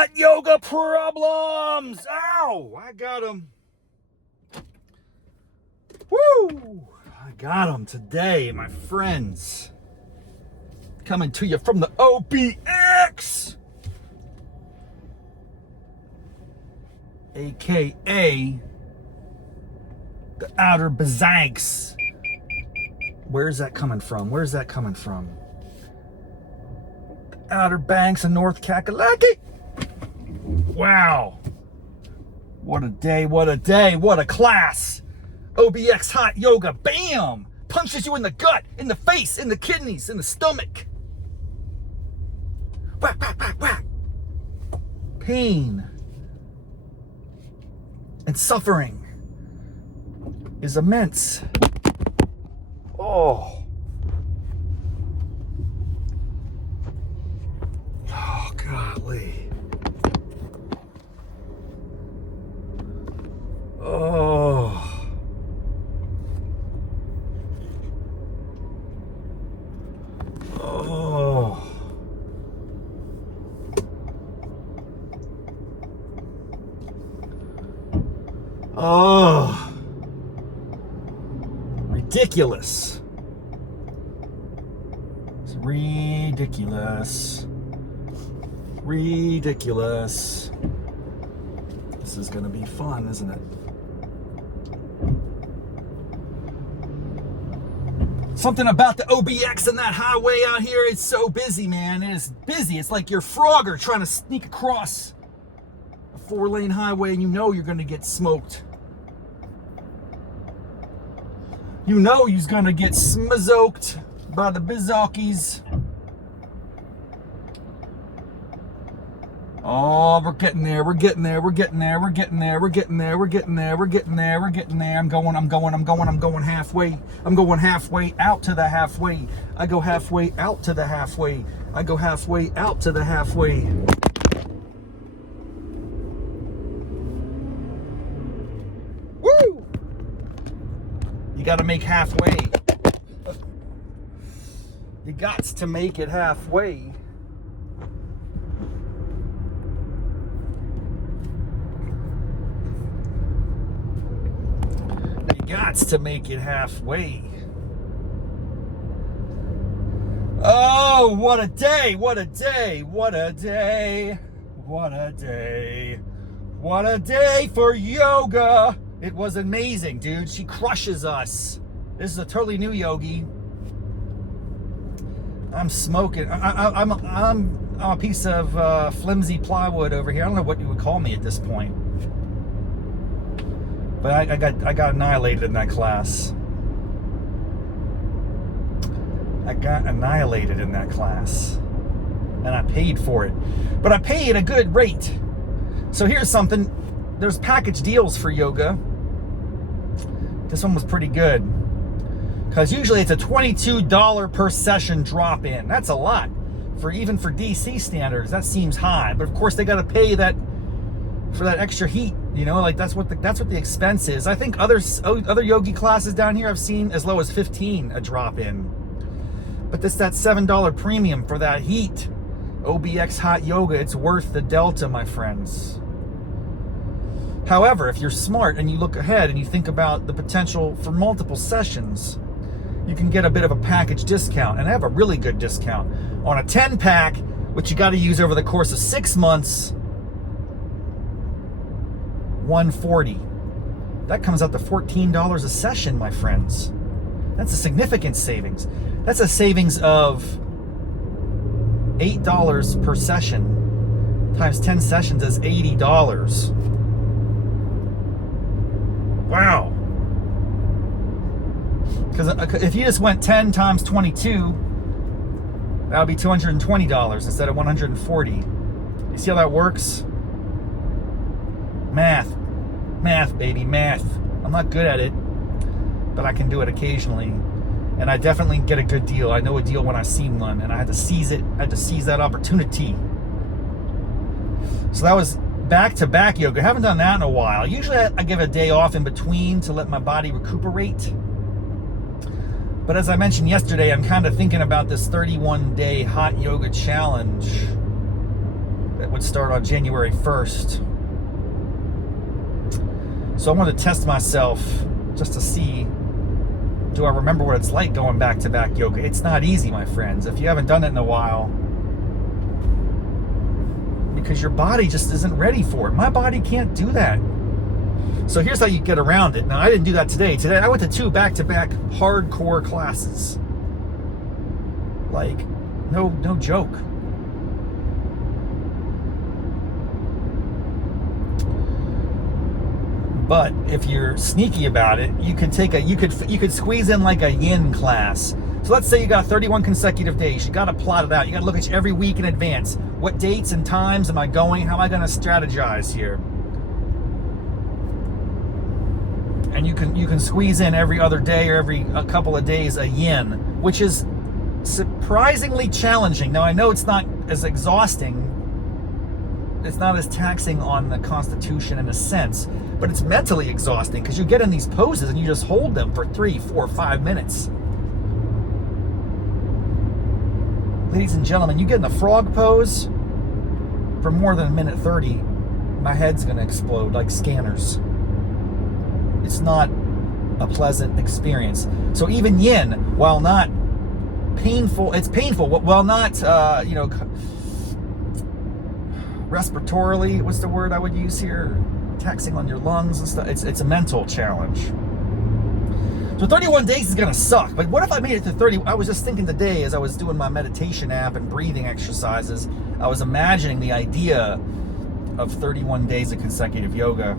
hot yoga problems. Ow, I got them. Woo, I got them today, my friends. Coming to you from the OBX, aka the outer Bazanks. Where's that coming from? Where's that coming from? The Outer Banks of North Kakalaki. Wow. What a day, what a day, what a class. OBX hot yoga, bam! Punches you in the gut, in the face, in the kidneys, in the stomach. Whack, whack, whack, whack. Pain and suffering is immense. Oh. Oh, golly. Oh. Oh. Oh. Ridiculous. It's ridiculous. Ridiculous. This is gonna be fun, isn't it? Something about the OBX and that highway out here, it's so busy, man. It is busy. It's like you're Frogger trying to sneak across a 4-lane highway and you know you're gonna get smoked. You know you're gonna get smazoked by the Bazanks. Oh, we're getting there, we're getting there, we're getting there, we're getting there, we're getting there, we're getting there, we're getting there, we're getting there. I'm going halfway. I'm going halfway out to the halfway. I go halfway out to the halfway. I go halfway out to the halfway. Woo! You gotta make halfway. You got to make it halfway. Gots to make it halfway. Oh, what a day, what a day, what a day, what a day, what a day for yoga. It was amazing, dude. She crushes us. This is a totally new yogi. I'm smoking. I'm a piece of flimsy plywood over here. I don't know what you would call me at this point. But I got annihilated in that class. I got annihilated in that class. And I paid for it. But I paid a good rate. So here's something. There's package deals for yoga. This one was pretty good. Because usually it's a $22 per session drop-in. That's a lot. Even for DC standards, that seems high. But of course they got to pay that for that extra heat. You know, like that's what the expense is. I think other yogi classes down here I've seen as low as $15 a drop in. But that $7 premium for that heat. OBX hot yoga, it's worth the delta, my friends. However, if you're smart and you look ahead and you think about the potential for multiple sessions, you can get a bit of a package discount. And I have a really good discount on a 10-pack, which you got to use over the course of 6 months. $140. That comes out to $14 a session, my friends. That's a significant savings. That's a savings of $8 per session times 10 sessions is $80. Wow. Because if you just went 10 times 22, that would be $220 instead of $140. You see how that works? Math, baby, math. I'm not good at it, but I can do it occasionally. And I definitely get a good deal. I know a deal when I see one, and I had to seize it. I had to seize that opportunity. So that was back-to-back yoga. I haven't done that in a while. Usually I give a day off in between to let my body recuperate. But as I mentioned yesterday, I'm kind of thinking about this 31-day hot yoga challenge. that would start on January 1st. So I wanted to test myself just to see, do I remember what it's like going back-to-back yoga? It's not easy, my friends, if you haven't done it in a while, because your body just isn't ready for it. My body can't do that. So here's how you get around it. Now, I didn't do that today. Today, I went to 2 back-to-back hardcore classes. Like, no joke. But if you're sneaky about it, you could you could squeeze in like a yin class. So let's say you got 31 consecutive days. You got to plot it out. You got to look at every week in advance. What dates and times am I going? How am I going to strategize here? And you can squeeze in every other day or every a couple of days a yin, which is surprisingly challenging. Now I know it's not as exhausting. It's not as taxing on the constitution in a sense, but it's mentally exhausting because you get in these poses and you just hold them for 3, 4, 5 minutes. Ladies and gentlemen, you get in the frog pose for more than 1:30, my head's gonna explode like scanners. It's not a pleasant experience. So even yin, while not painful, it's painful, while not, respiratorily, what's the word I would use here? Taxing on your lungs and stuff. It's a mental challenge. So 31 days is gonna suck, but what if I made it to 30? I was just thinking today as I was doing my meditation app and breathing exercises, I was imagining the idea of 31 days of consecutive yoga.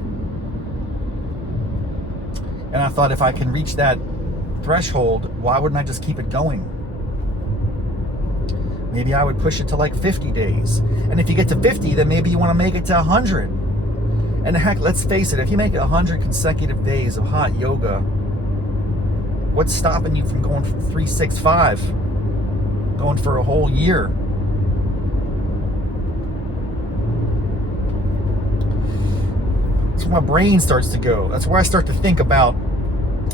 And I thought, if I can reach that threshold, why wouldn't I just keep it going? Maybe I would push it to like 50 days. And if you get to 50, then maybe you want to make it to 100. And heck, let's face it, if you make 100 consecutive days of hot yoga, what's stopping you from going for 365? Going for a whole year? That's where my brain starts to go. That's where I start to think about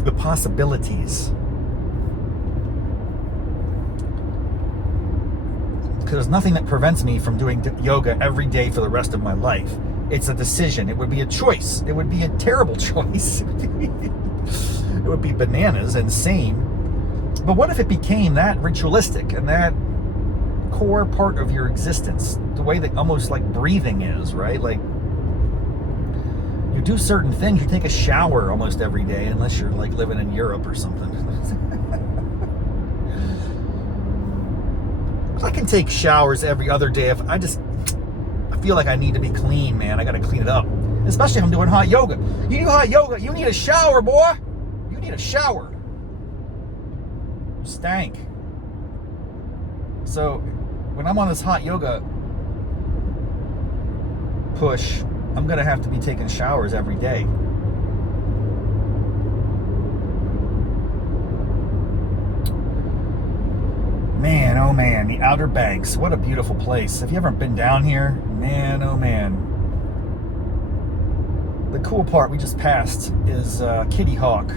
the possibilities. Because there's nothing that prevents me from doing yoga every day for the rest of my life. It's a decision. It would be a choice. It would be a terrible choice. It would be bananas, insane. But what if it became that ritualistic and that core part of your existence? The way that almost like breathing is, right? Like, you do certain things. You take a shower almost every day, unless you're like living in Europe or something. I can take showers every other day if I feel like I need to be clean, man. I got to clean it up. Especially if I'm doing hot yoga. You do hot yoga, you need a shower, boy. You need a shower. You stank. So when I'm on this hot yoga push, I'm going to have to be taking showers every day. Man, oh man, the Outer Banks. What a beautiful place. Have you ever been down here? Man, oh man. The cool part we just passed is Kitty Hawk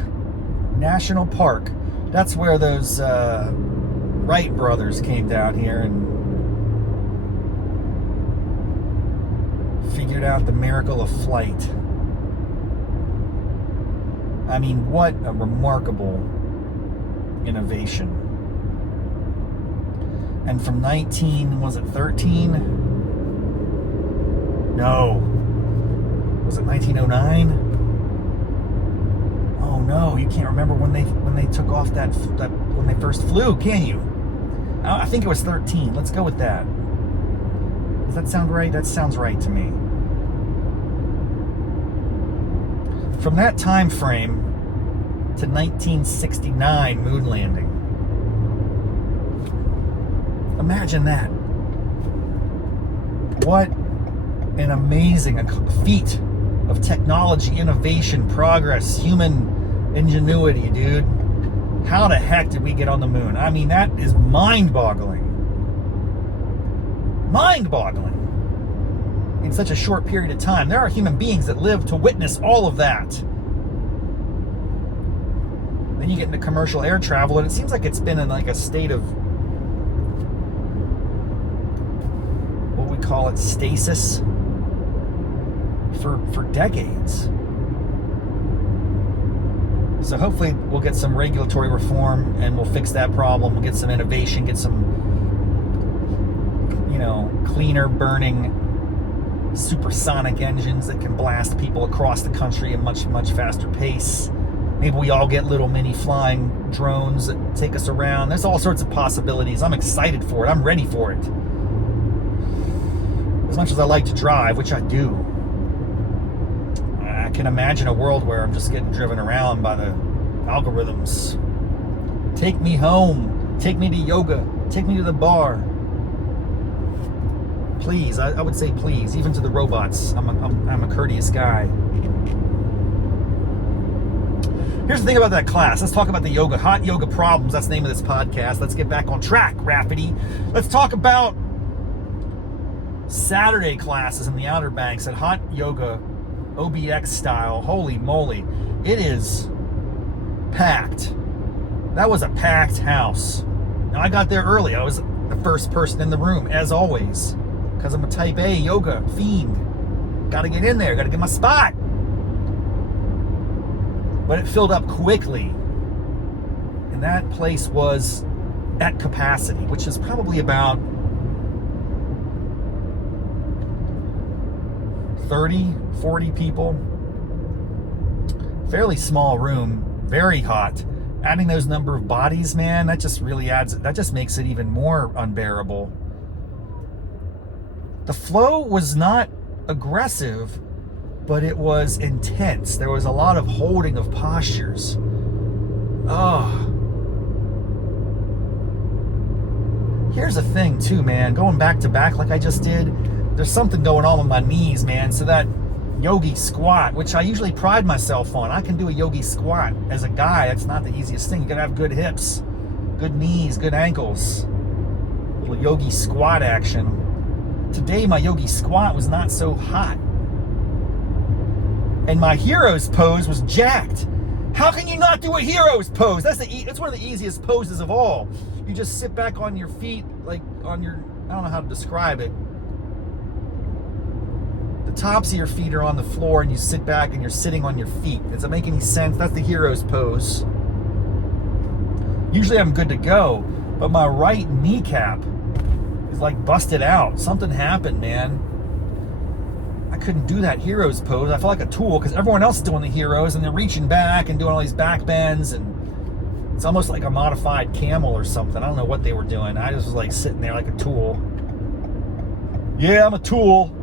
National Park. That's where those Wright brothers came down here and figured out the miracle of flight. I mean, what a remarkable innovation. And from 13? No. Was it 1909? Oh no, you can't remember when they took off that when they first flew, can you? I think it was 13. Let's go with that. Does that sound right? That sounds right to me. From that time frame to 1969 moon landing. Imagine that. What an amazing feat of technology, innovation, progress, human ingenuity, dude. How the heck did we get on the moon? I mean, that is mind-boggling. Mind-boggling. In such a short period of time. There are human beings that live to witness all of that. Then you get into commercial air travel, and it seems like it's been in like a state of call it stasis for decades. So hopefully we'll get some regulatory reform and we'll fix that problem. We'll get some innovation, get some, cleaner burning supersonic engines that can blast people across the country at much, much faster pace. Maybe we all get little mini flying drones that take us around. There's all sorts of possibilities. I'm excited for it. I'm ready for it. As much as I like to drive, which I do, I can imagine a world where I'm just getting driven around by the algorithms. Take me home. Take me to yoga. Take me to the bar. Please, I would say please, even to the robots. I'm a courteous guy. Here's the thing about that class. Let's talk about the yoga, hot yoga problems. That's the name of this podcast. Let's get back on track, Raffety. Let's talk about Saturday classes in the Outer Banks at hot yoga, OBX style. Holy moly. It is packed. That was a packed house. Now, I got there early. I was the first person in the room, as always, because I'm a type A yoga fiend. Got to get in there. Got to get my spot. But it filled up quickly. And that place was at capacity, which is probably about 30, 40 people. Fairly small room, very hot. Adding those number of bodies, man, that just makes it even more unbearable. The flow was not aggressive, but it was intense. There was a lot of holding of postures. Here's the thing too, man. Going back to back like I just did, there's something going on with my knees, man. So that yogi squat, which I usually pride myself on, I can do a yogi squat. As a guy, that's not the easiest thing. You gotta have good hips, good knees, good ankles. A little yogi squat action. Today, my yogi squat was not so hot. And my hero's pose was jacked. How can you not do a hero's pose? That's one of the easiest poses of all. You just sit back on your feet, like on your, I don't know how to describe it. The tops of your feet are on the floor and you sit back and you're sitting on your feet. Does that make any sense? That's the hero's pose. Usually I'm good to go, but my right kneecap is like busted out. Something happened, man. I couldn't do that hero's pose. I felt like a tool because everyone else is doing the heroes and they're reaching back and doing all these back bends, and it's almost like a modified camel or something. I don't know what they were doing. I just was like sitting there like a tool. Yeah, I'm a tool.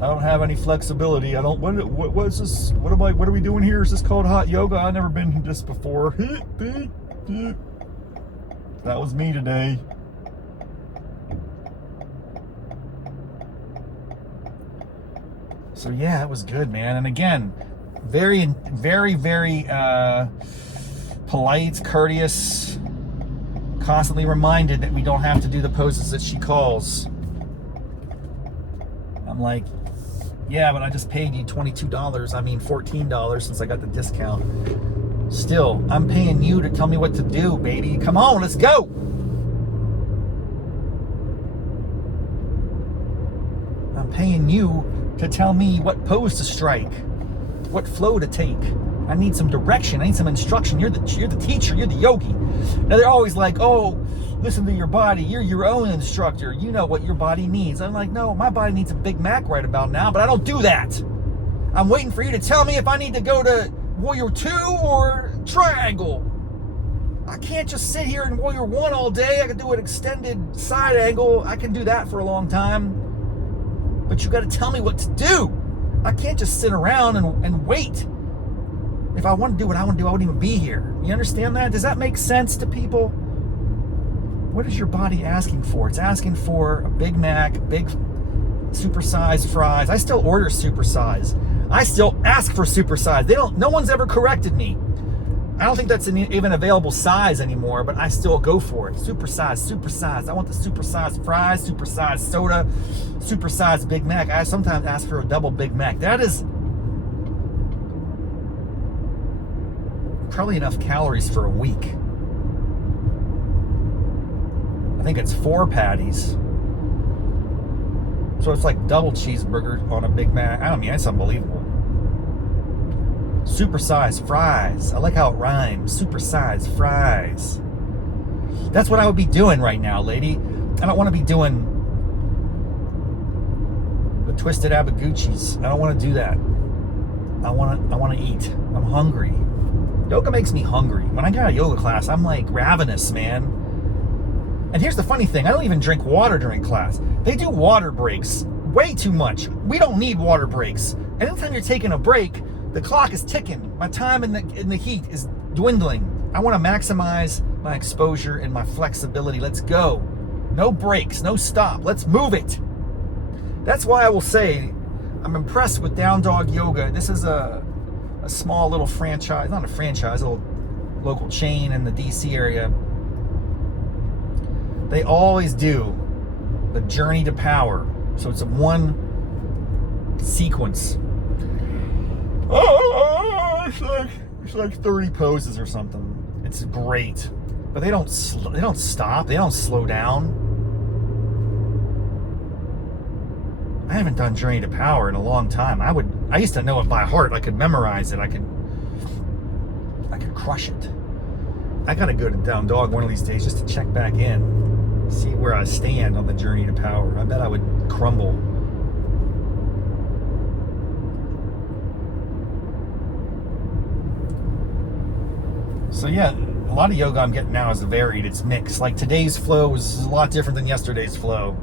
I don't have any flexibility. I don't. What is this? What are we doing here? Is this called hot yoga? I've never been this before. That was me today. So yeah, it was good, man. And again, very, very, very polite, courteous, constantly reminded that we don't have to do the poses that she calls. I'm like, yeah, but I just paid you $22. I mean, $14 since I got the discount. Still, I'm paying you to tell me what to do, baby. Come on, let's go. I'm paying you to tell me what pose to strike, what flow to take. I need some direction. I need some instruction. You're the teacher. You're the yogi. Now they're always like, oh, listen to your body. You're your own instructor. You know what your body needs. I'm like, no, my body needs a Big Mac right about now, but I don't do that. I'm waiting for you to tell me if I need to go to Warrior 2 or Triangle. I can't just sit here in Warrior 1 all day. I can do an extended side angle. I can do that for a long time. But you got to tell me what to do. I can't just sit around and wait. If I want to do what I want to do, I wouldn't even be here. You understand that? Does that make sense to people? What is your body asking for? It's asking for a Big Mac, big supersized fries. I still order supersize. I still ask for supersize. No one's ever corrected me. I don't think that's an even available size anymore, but I still go for it. Supersize. I want the supersized fries, supersized soda, supersized Big Mac. I sometimes ask for a double Big Mac. That is probably enough calories for a week. I think it's 4 patties. So it's like double cheeseburger on a Big Mac. I mean, that's unbelievable. Supersized fries. I like how it rhymes. Supersized fries. That's what I would be doing right now, lady. I don't want to be doing the twisted abaguchis. I don't want to do that. I want to eat. I'm hungry. Yoga makes me hungry. When I get out of yoga class, I'm like ravenous, man. And here's the funny thing. I don't even drink water during class. They do water breaks way too much. We don't need water breaks. And anytime you're taking a break, the clock is ticking. My time in the heat is dwindling. I want to maximize my exposure and my flexibility. Let's go. No breaks, no stop. Let's move it. That's why I will say I'm impressed with Down Dog Yoga. This is a small little franchise, not a franchise, a little local chain in the DC area. They always do the Journey to Power. So it's a one sequence. It's like 30 poses or something. It's great, but they don't stop. They don't slow down. I haven't done Journey to Power in a long time. I used to know it by heart. I could memorize it. I could crush it. I gotta go to Down Dog one of these days just to check back in, see where I stand on the Journey to Power. I bet I would crumble. So yeah, a lot of yoga I'm getting now is varied. It's mixed. Like today's flow is a lot different than yesterday's flow.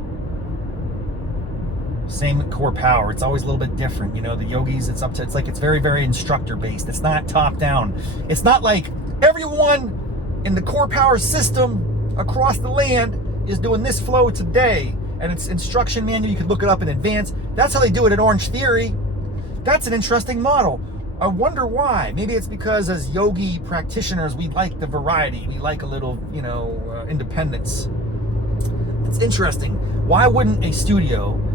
Same core power. It's always a little bit different. You know, the yogis, it's very, very instructor based. It's not top down. It's not like everyone in the core power system across the land is doing this flow today. And it's instruction manual. You can look it up in advance. That's how they do it at Orange Theory. That's an interesting model. I wonder why. Maybe it's because as yogi practitioners, we like the variety. We like a little, independence. It's interesting. Why wouldn't a studio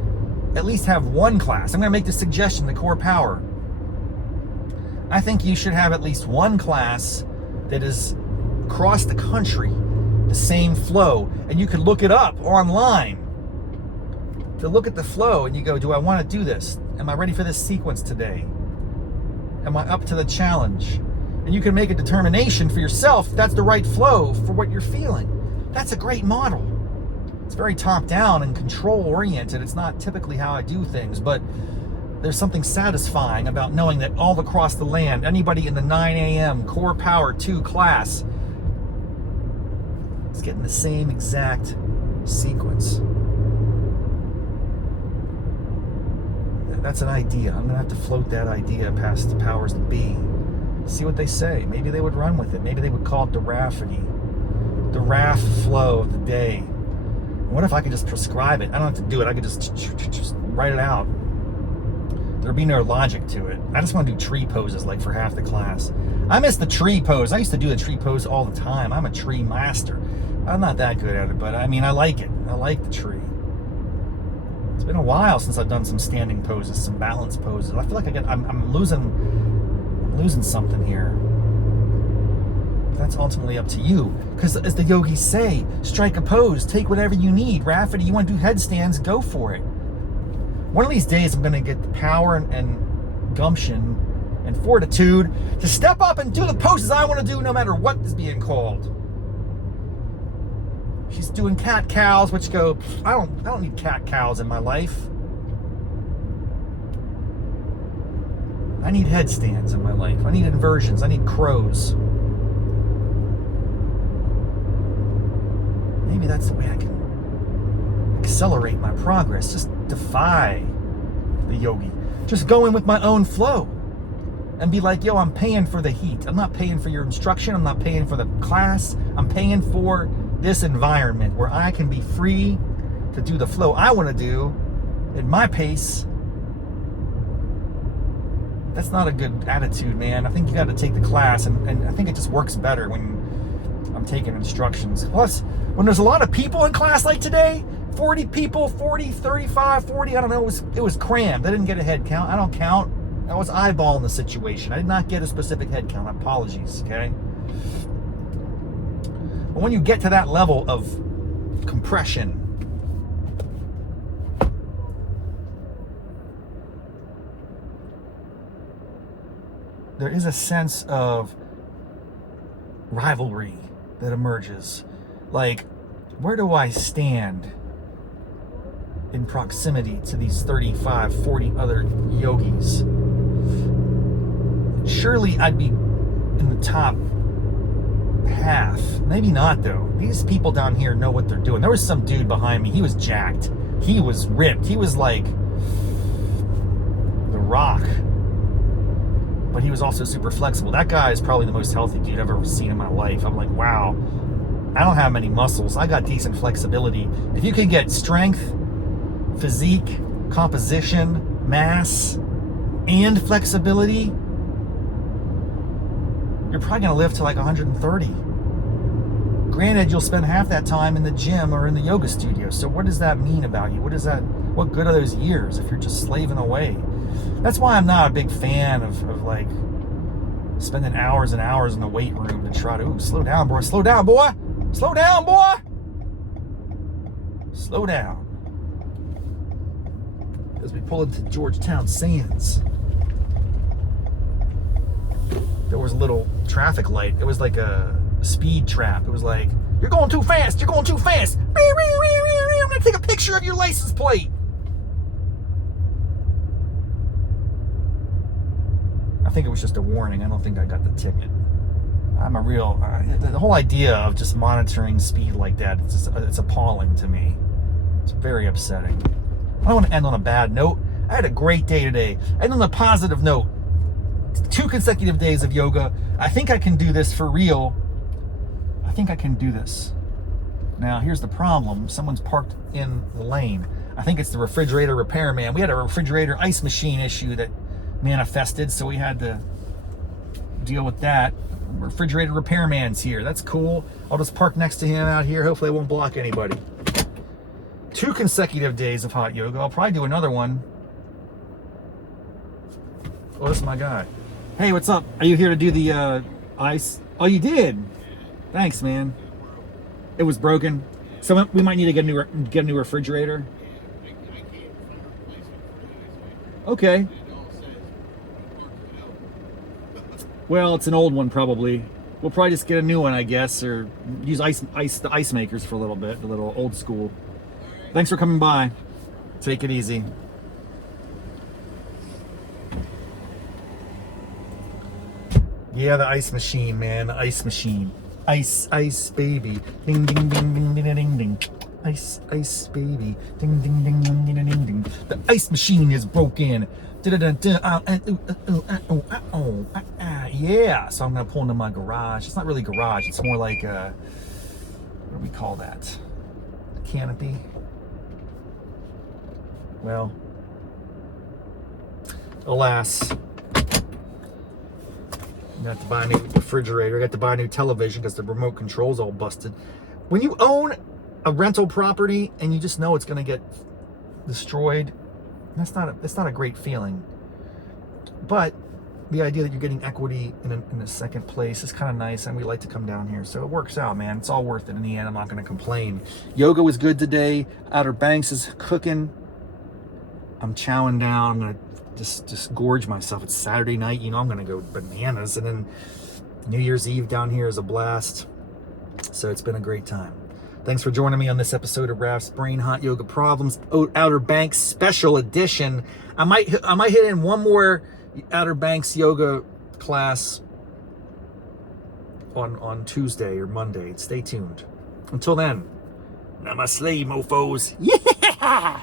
at least have one class? I'm going to make the suggestion, the core power. I think you should have at least one class that is across the country, the same flow. And you can look it up online to look at the flow and you go, do I want to do this? Am I ready for this sequence today? Am I up to the challenge? And you can make a determination for yourself if that's the right flow for what you're feeling. That's a great model. It's very top down and control oriented. It's not typically how I do things, but there's something satisfying about knowing that all across the land, anybody in the 9 a.m. Core Power 2 class is getting the same exact sequence. That's an idea. I'm gonna have to float that idea past the powers that be. See what they say. Maybe they would run with it. Maybe they would call it the Raffety. The Raff flow of the day. What if I could just prescribe it? I don't have to do it. I could just write it out. There'd be no logic to it. I just want to do tree poses like for half the class. I miss the tree pose. I used to do the tree pose all the time. I'm a tree master. I'm not that good at it, but I mean, I like it. I like the tree. It's been a while since I've done some standing poses, some balance poses. I feel like I'm losing something here. That's ultimately up to you. Because as the yogis say, strike a pose, take whatever you need. Raffety, you want to do headstands, go for it. One of these days I'm going to get the power and gumption and fortitude to step up and do the poses I want to do no matter what is being called. She's doing cat cows, which go, I don't need cat cows in my life. I need headstands in my life. I need inversions. I need crows. Maybe that's the way I can accelerate my progress. Just defy the yogi. Just go in with my own flow and be like, yo, I'm paying for the heat. I'm not paying for your instruction. I'm not paying for the class. I'm paying for this environment where I can be free to do the flow I want to do at my pace. That's not a good attitude, man. I think you got to take the class, and I think it just works better when I'm taking instructions. Plus, when there's a lot of people in class like today, 40 people, 40, 35, 40, I don't know, it was crammed. I didn't get a head count. I don't count. I was eyeballing the situation. I did not get a specific head count. Apologies, okay? But when you get to that level of compression, there is a sense of rivalry that emerges. Like, where do I stand in proximity to these 35, 40 other yogis? Surely I'd be in the top half. Maybe not, though. These people down here know what they're doing. There was some dude behind me. He was jacked. He was ripped. He was like The Rock. But he was also super flexible. That guy is probably the most healthy dude I've ever seen in my life. I'm like, wow, I don't have many muscles. I got decent flexibility. If you can get strength, physique, composition, mass, and flexibility, you're probably going to live to like 130. Granted, you'll spend half that time in the gym or in the yoga studio. So what does that mean about you? What good are those years if you're just slaving away? That's why I'm not a big fan of like spending hours and hours in the weight room to try to, slow down, boy. Slow down, boy. Slow down, boy. Slow down. As we pull into Georgetown Sands, there was a little traffic light. It was like a speed trap. It was like, you're going too fast. You're going too fast. I'm going to take a picture of your license plate. I think it was just a warning. I don't think I got the ticket. I'm a real... the whole idea of just monitoring speed like that, it's appalling to me. It's very upsetting. I don't want to end on a bad note. I had a great day today. And on a positive note, 2 consecutive days of yoga. I think I can do this for real. I think I can do this. Now, here's the problem. Someone's parked in the lane. I think it's the refrigerator repairman. We had a refrigerator ice machine issue that manifested, so we had to deal with that. Refrigerator repairman's here. That's cool. I'll just park next to him out here. Hopefully I won't block anybody. 2 consecutive days of hot yoga. I'll probably do another one. Oh, this is my guy. Hey, what's up? Are you here to do the ice? Oh, you did? Thanks, man. It was broken. So we might need to get a new refrigerator. Okay. Well, it's an old one probably. We'll probably just get a new one, I guess, or use the ice makers for a little bit, a little old school. Thanks for coming by. Take it easy. Yeah, the ice machine, man. The ice machine. Ice, ice, baby. Ding, ding, ding, ding, ding, ding, ding. Ice, ice, baby. Ding, ding, ding, ding, ding, ding, ding. The ice machine is broken. Yeah, so I'm going to pull into my garage. It's not really garage. It's more like, what do we call that? A canopy. Well, alas. I got to buy a new refrigerator. I got to buy a new television because the remote control's all busted. When you own a rental property and you just know it's going to get destroyed, that's not a great feeling. But the idea that you're getting equity in a second place is kind of nice, and we like to come down here, so it works out, man. It's all worth it in the end. I'm not going to complain. Yoga was good today. Outer Banks is cooking. I'm chowing down. I'm going to just gorge myself. It's Saturday night, you know, I'm gonna go bananas. And then New Year's Eve down here is a blast. So it's been a great time. Thanks for joining me on this episode of Raff's Brain Hot Yoga Problems Outer Banks Special Edition. I might hit in one more Outer Banks yoga class on Tuesday or Monday. Stay tuned. Until then, namaste, mofos. Yeah.